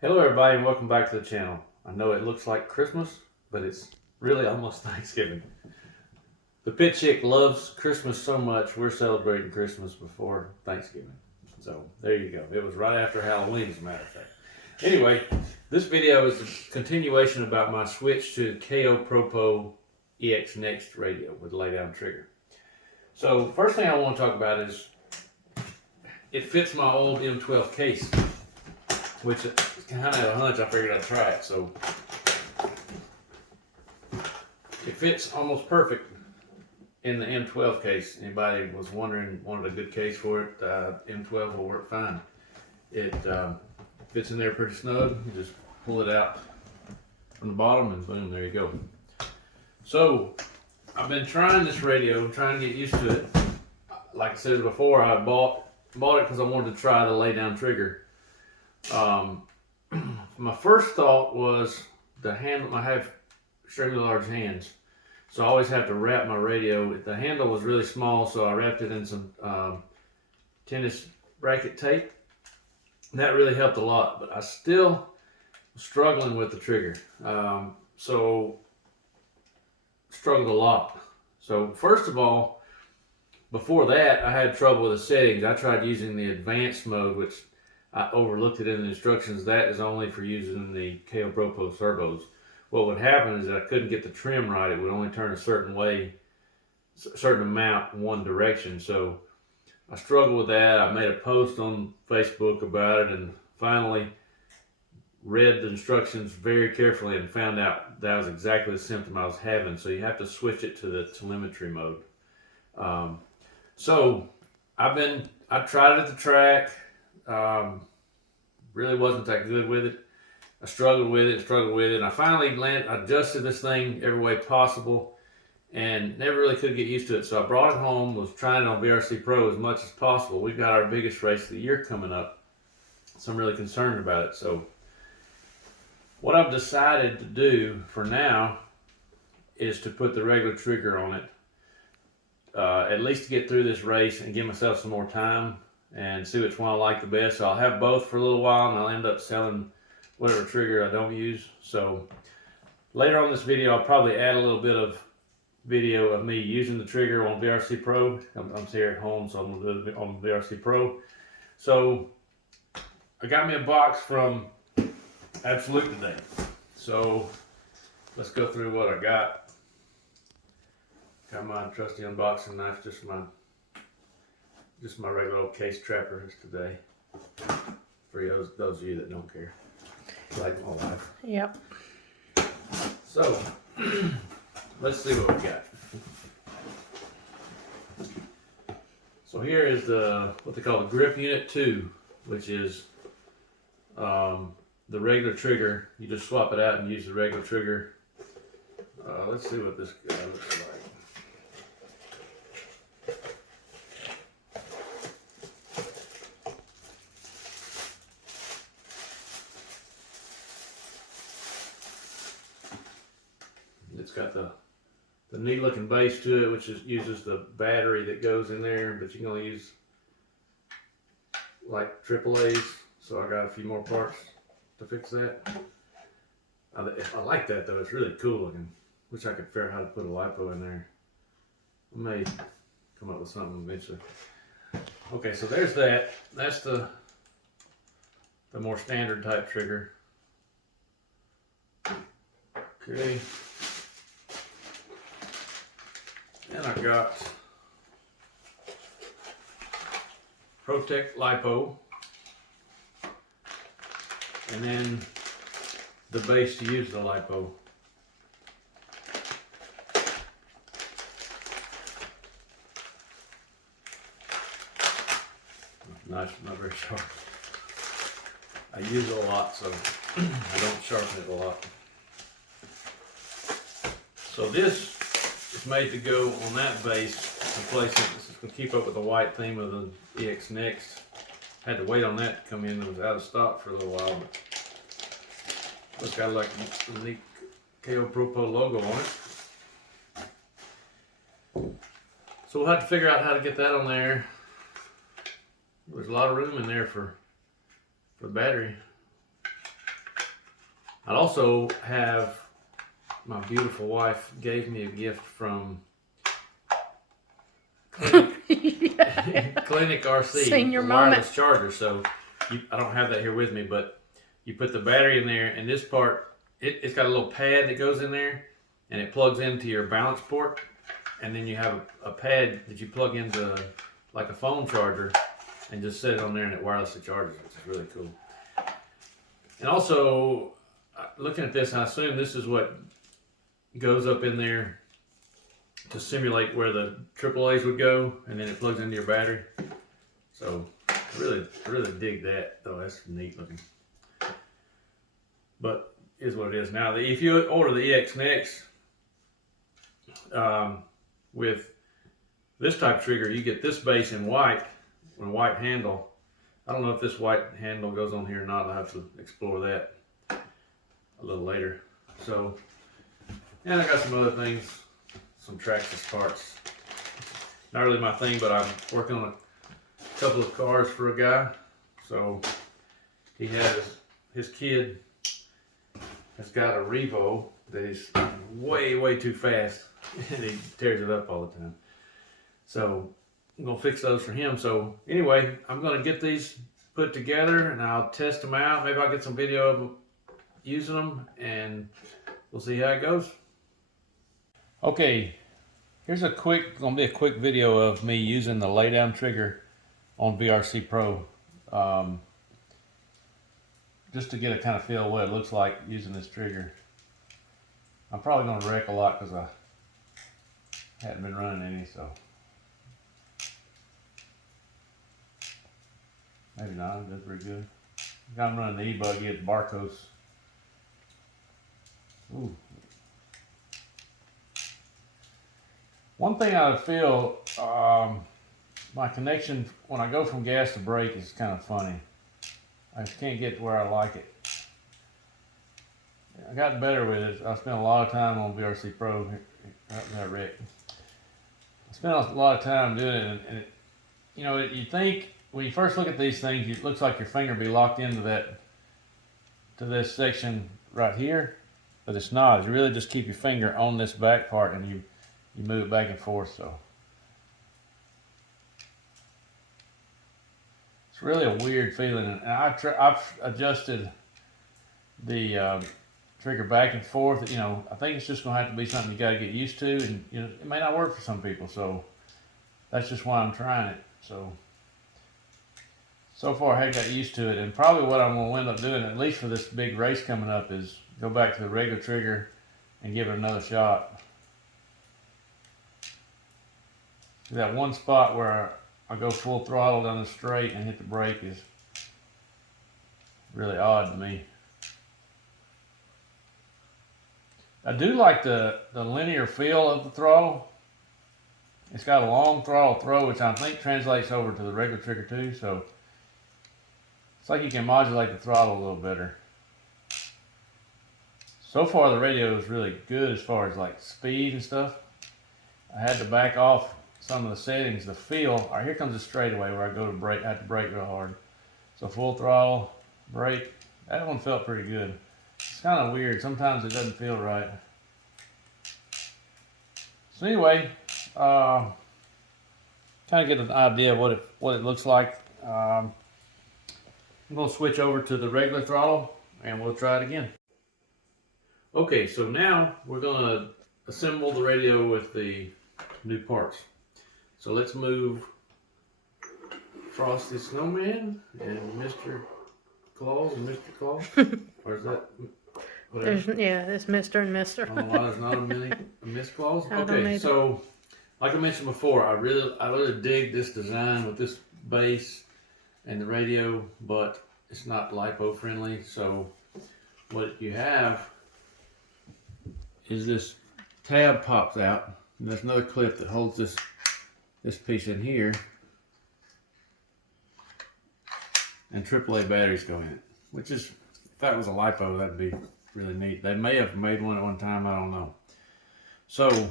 Hello everybody and welcome back to the channel. I know it looks like Christmas, but it's really almost Thanksgiving. The pit chick loves Christmas so much, we're celebrating Christmas before Thanksgiving. So there you go. It was right after Halloween, as a matter of fact. Anyway, this video is a continuation about my switch to Kopropo EX-Next radio with Laydown Trigger. So first thing I want to talk about is it fits my old M12 case, which kind of had a hunch I figured I'd try it. So it fits almost perfect in the M12 case. Anybody was wondering, wanted a good case for it, M12 will work fine. It fits in there pretty snug. You just pull it out from the bottom and boom, there you go. So I've been trying this radio, trying to get used to it. Like I said before, I bought it because I wanted to try the Laydown Trigger. My first thought was the handle. I have extremely large hands, so I always have to wrap my radio. The handle was really small, so I wrapped it in some tennis bracket tape. And that really helped a lot, but I still was struggling with the trigger. So struggled a lot. So first of all, before that, I had trouble with the settings. I tried using the advanced mode, which I overlooked it in the instructions. That is only for using the Kopropo servos. What would happen is that I couldn't get the trim right. It would only turn a certain way, a certain amount in one direction. So I struggled with that. I made a post on Facebook about it and finally read the instructions very carefully and found out that was exactly the symptom I was having. So you have to switch it to the telemetry mode. So I tried it at the track. Really wasn't that good with it. I struggled with it, and I finally adjusted this thing every way possible and never really could get used to it. So I brought it home, was trying it on VRC Pro as much as possible. We've got our biggest race of the year coming up, so I'm really concerned about it. So what I've decided to do for now is to put the regular trigger on it, at least to get through this race and give myself some more time and see which one I like the best. So I'll have both for a little while and I'll end up selling whatever trigger I don't use. So later on in this video, I'll probably add a little bit of video of me using the trigger on VRC Pro. I'm here at home, so I'm going to do it on VRC Pro. So I got me a box from Absolute today. So let's go through what I got. Got my trusty unboxing knife, just my regular old case trappers today. For those of you that don't care, like my life. Yep. So let's see what we got. So here is what they call the grip unit 2, which is the regular trigger. You just swap it out and use the regular trigger. Let's see what this guy looks like. It's got the neat looking base to it, which uses the battery that goes in there, but you can only use like AAA's. So I got a few more parts to fix that. I like that though, it's really cool looking. Wish I could figure out how to put a LiPo in there. I may come up with something eventually. Okay, so there's that. That's the more standard type trigger. Okay. And I got Protect LiPo, and then the base to use the LiPo. Nice, not very sharp. I use it a lot, so I don't sharpen it a lot. So this is made to go on that base, replace it. This is going to keep up with the white theme of the EX-Next. Had to wait on that to come in. It was out of stock for a little while, but it's got like the neat Kopropo logo on it. So we'll have to figure out how to get that on there. There's a lot of room in there for the battery. I also have, my beautiful wife gave me a gift from Clinic, Clinic RC, Senior wireless charger. So I don't have that here with me, but you put the battery in there, and this part, it's got a little pad that goes in there, and it plugs into your balance port, and then you have a pad that you plug into like a phone charger, and just set it on there, and it wirelessly charges, which is really cool. And also, looking at this, I assume this is what goes up in there to simulate where the AAAs would go, and then it plugs into your battery. So I really dig that, though. That's neat looking. But is what it is. Now, if you order the EX-Next with this type of trigger, you get this base in white, with a white handle. I don't know if this white handle goes on here or not. I'll have to explore that a little later. So, and I got some other things, some Traxxas parts. Not really my thing, but I'm working on a couple of cars for a guy. So he has, his kid has got a Revo that is way too fast, and he tears it up all the time. So I'm gonna fix those for him. So anyway, I'm gonna get these put together, and I'll test them out. Maybe I'll get some video of using them, and we'll see how it goes. Okay, here's gonna be a quick video of me using the Laydown Trigger on VRC Pro, just to get a kind of feel of what it looks like using this trigger. I'm probably gonna wreck a lot because I hadn't been running any, so maybe not. That's pretty good. I'm running the E-Buggy at Barcos. Ooh. One thing I feel, my connection when I go from gas to brake is kind of funny. I just can't get to where I like it. I got better with it. I spent a lot of time on VRC Pro. I spent a lot of time doing it, and it, you know, you think when you first look at these things, it looks like your finger be locked into this section right here, but it's not. You really just keep your finger on this back part, and you move it back and forth. So it's really a weird feeling, and I've adjusted the trigger back and forth. You know, I think it's just gonna have to be something you got to get used to, and you know, it may not work for some people. So that's just why I'm trying it. So far I got used to it, and probably what I'm gonna end up doing, at least for this big race coming up, is go back to the regular trigger and give it another shot. That one spot where I go full throttle down the straight and hit the brake is really odd to me. I do like the linear feel of the throttle. It's got a long throttle throw, which I think translates over to the regular trigger too. So it's like you can modulate the throttle a little better. So far the radio is really good as far as like speed and stuff. I had to back off some of the settings, the feel. All right, here comes the straightaway where I go to brake, I have to brake real hard. So full throttle, brake. That one felt pretty good. It's kind of weird. Sometimes it doesn't feel right. So anyway, kind of get an idea of what it looks like. I'm going to switch over to the regular throttle, and we'll try it again. Okay, so now we're going to assemble the radio with the new parts. So let's move Frosty Snowman and Mr. Claus and Mr. Claus. Or is that whatever? Yeah, it's Mr. and Mr. Oh, well, there's not a Miss Claus? Okay, so like I mentioned before, I really dig this design with this base and the radio, but it's not lipo friendly. So what you have is this tab pops out, and there's another clip that holds this piece in here, and AAA batteries go in it, which is, if that was a lipo, that'd be really neat. They may have made one at one time, I don't know. So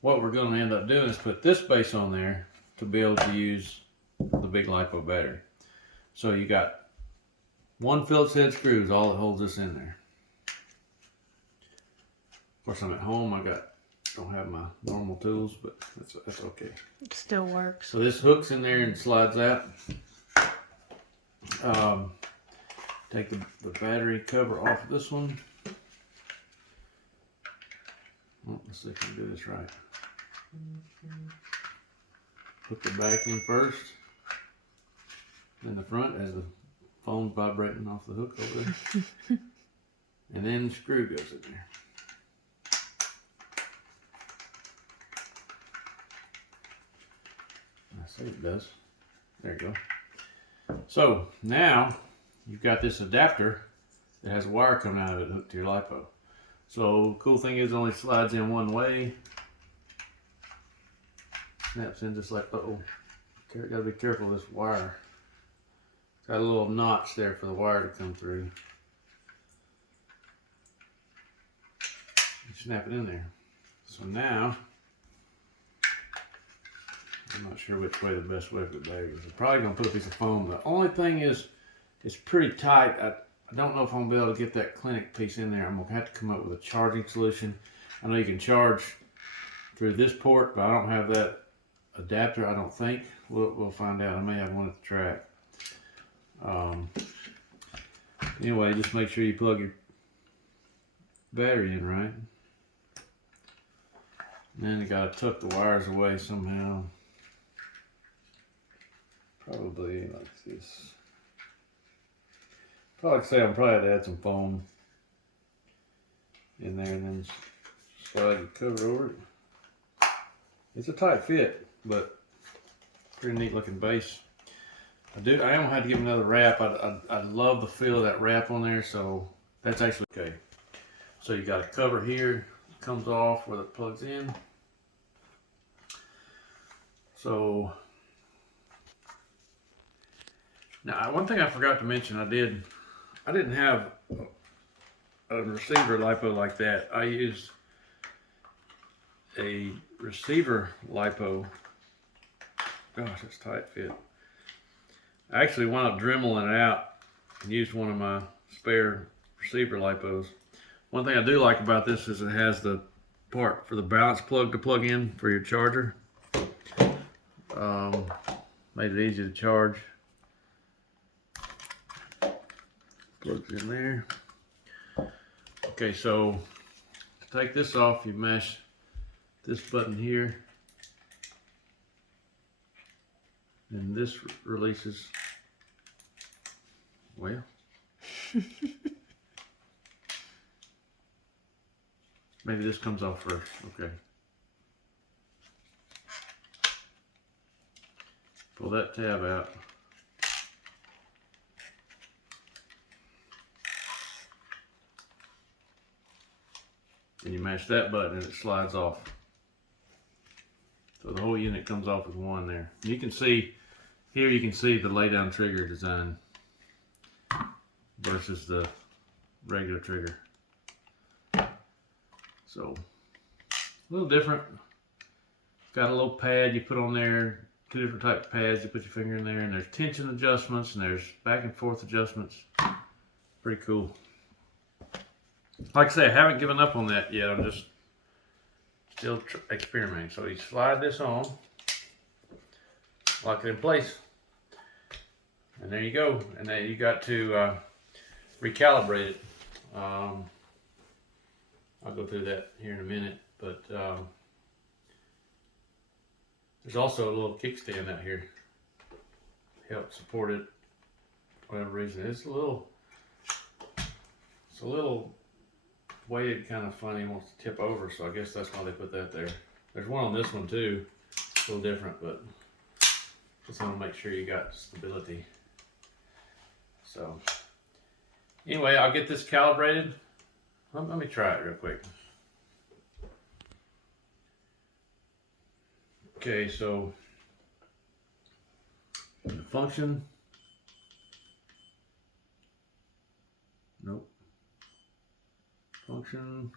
what we're going to end up doing is put this base on there to be able to use the big lipo battery. So you got one Phillips head screw is all that holds this in there. Of course, I'm at home. Don't have my normal tools, but that's okay. It still works. So this hooks in there and slides out. Take the battery cover off of this one. Well, let's see if I can do this right. Put the back in first, then the front as the phone's vibrating off the hook over there. And then the screw goes in there. I see it does. There you go. So now you've got this adapter that has a wire coming out of it hooked to your LiPo. So cool thing is it only slides in one way. Snaps in just like, uh-oh. Gotta be careful of this wire. It's got a little notch there for the wire to come through. You snap it in there. So now, I'm not sure which way the best way for the battery is. I'm probably gonna put a piece of foam. The only thing is, it's pretty tight. I don't know if I'm gonna be able to get that clinic piece in there. I'm gonna have to come up with a charging solution. I know you can charge through this port, but I don't have that adapter, I don't think. We'll find out. I may have one at the track. Anyway, just make sure you plug your battery in right. And then you gotta tuck the wires away somehow. Probably like this. Probably say I'm probably have to add some foam in there and then slide the cover over it. It's a tight fit, but pretty neat looking base. I am gonna have to give another wrap. I love the feel of that wrap on there, so that's actually okay. So you got a cover here, it comes off where it plugs in. So now one thing I forgot to mention, I didn't have a receiver LiPo like that. I used a receiver LiPo. Gosh, that's tight fit. I actually wound up dremeling it out and used one of my spare receiver LiPos. One thing I do like about this is it has the part for the balance plug to plug in for your charger. Made it easy to charge. Plugs in there. Okay, so to take this off, you mash this button here, and this releases. Well, maybe this comes off first. Okay. Pull that tab out. And you mash that button and it slides off. So the whole unit comes off with one there. You can see, here you can see the laydown trigger design versus the regular trigger. So, a little different. Got a little pad you put on there, two different types of pads. You put your finger in there, and there's tension adjustments, and there's back and forth adjustments. Pretty cool. Like I say, I haven't given up on that yet. I'm just still experimenting. So you slide this on, lock it in place, and there you go. And then you got to recalibrate it. I'll go through that here in a minute, but there's also a little kickstand out here to help support it for whatever reason. It's a little weighted, kind of funny, wants to tip over, so I guess that's why they put that there. There's one on this one too, a little different, but just want to make sure you got stability. So anyway, I'll get this calibrated. Let me try it real quick. Okay, so the function. Nope. Function.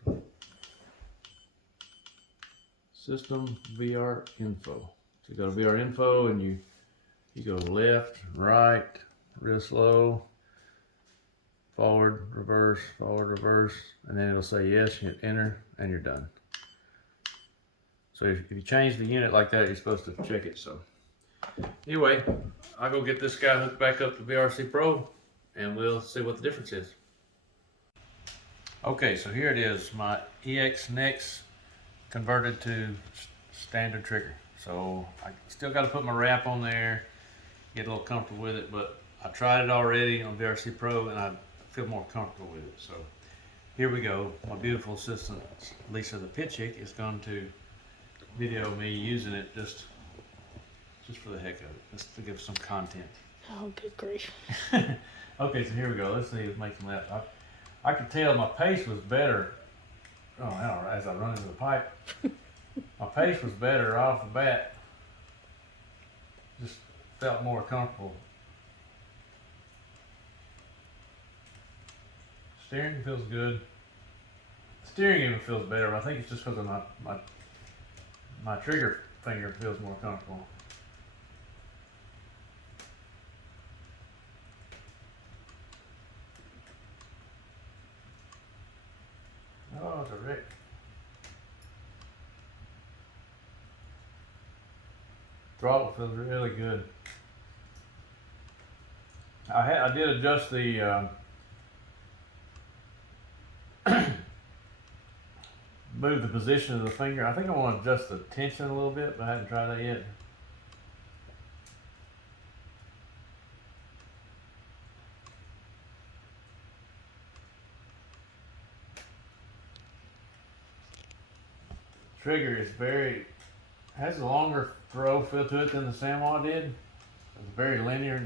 System VR info. So you go to VR info and you go left, right, real slow, forward, forward, reverse, and then it'll say yes, you hit enter, and you're done. So if you change the unit like that, you're supposed to check it. So anyway, I'll go get this guy hooked back up to VRC Pro, and we'll see what the difference is. Okay, so here it is, my EX-Next converted to standard trigger. So I still got to put my wrap on there, get a little comfortable with it, but I tried it already on VRC Pro and I feel more comfortable with it. So here we go. My beautiful assistant, Lisa the Pit Chick, is going to video me using it just for the heck of it, just to give some content. Oh, good grief. Okay, so here we go. Let's see if it makes some left. I could tell my pace was better. Oh, hell, as I run into the pipe, my pace was better right off the bat. Just felt more comfortable. Steering feels good. Steering even feels better. I think it's just because of my trigger finger feels more comfortable. Oh, it's a wreck. Throttle feels really good. I did adjust the move the position of the finger. I think I want to adjust the tension a little bit, but I haven't tried that yet. Trigger is has a longer throw feel to it than the Samoa did. It's very linear,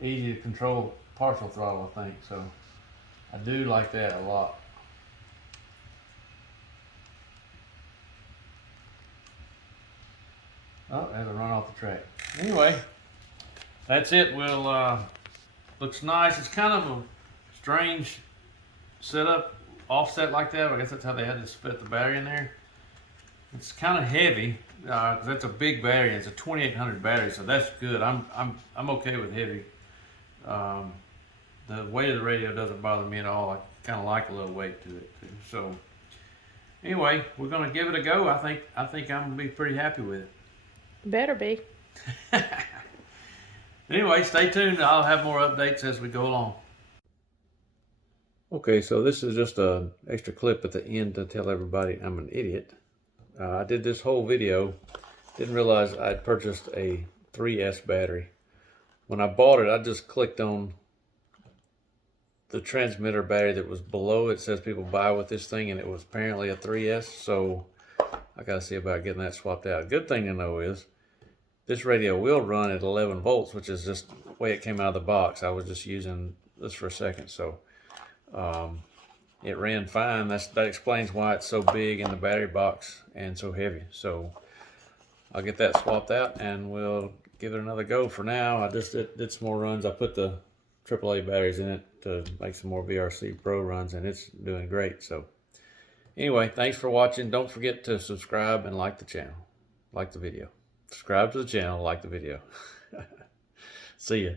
easy to control partial throttle, I think. So I do like that a lot. Oh, there's a run off the track. Anyway, that's it. We'll looks nice. It's kind of a strange setup, offset like that. I guess that's how they had to fit the battery in there. It's kind of heavy. That's a big battery. It's a 2800 battery, so that's good. I'm okay with heavy. The weight of the radio doesn't bother me at all. I kind of like a little weight to it too. So anyway, we're gonna give it a go. I think I'm gonna be pretty happy with it. Better be. Anyway, stay tuned. I'll have more updates as we go along. Okay, so this is just an extra clip at the end to tell everybody I'm an idiot. I did this whole video, didn't realize I'd purchased a 3S battery. When I bought it, I just clicked on the transmitter battery that was below. It says people buy with this thing, and it was apparently a 3S, so I gotta see about getting that swapped out. Good thing to know is this radio will run at 11 volts, which is just the way it came out of the box. I was just using this for a second, so it ran fine. That explains why it's so big in the battery box and so heavy. So I'll get that swapped out and we'll give it another go. For now, I just did some more runs. I put the AAA batteries in it to make some more VRC Pro runs, and it's doing great. So anyway, thanks for watching. Don't forget to subscribe and like the channel, like the video. Subscribe to the channel, like the video. See ya.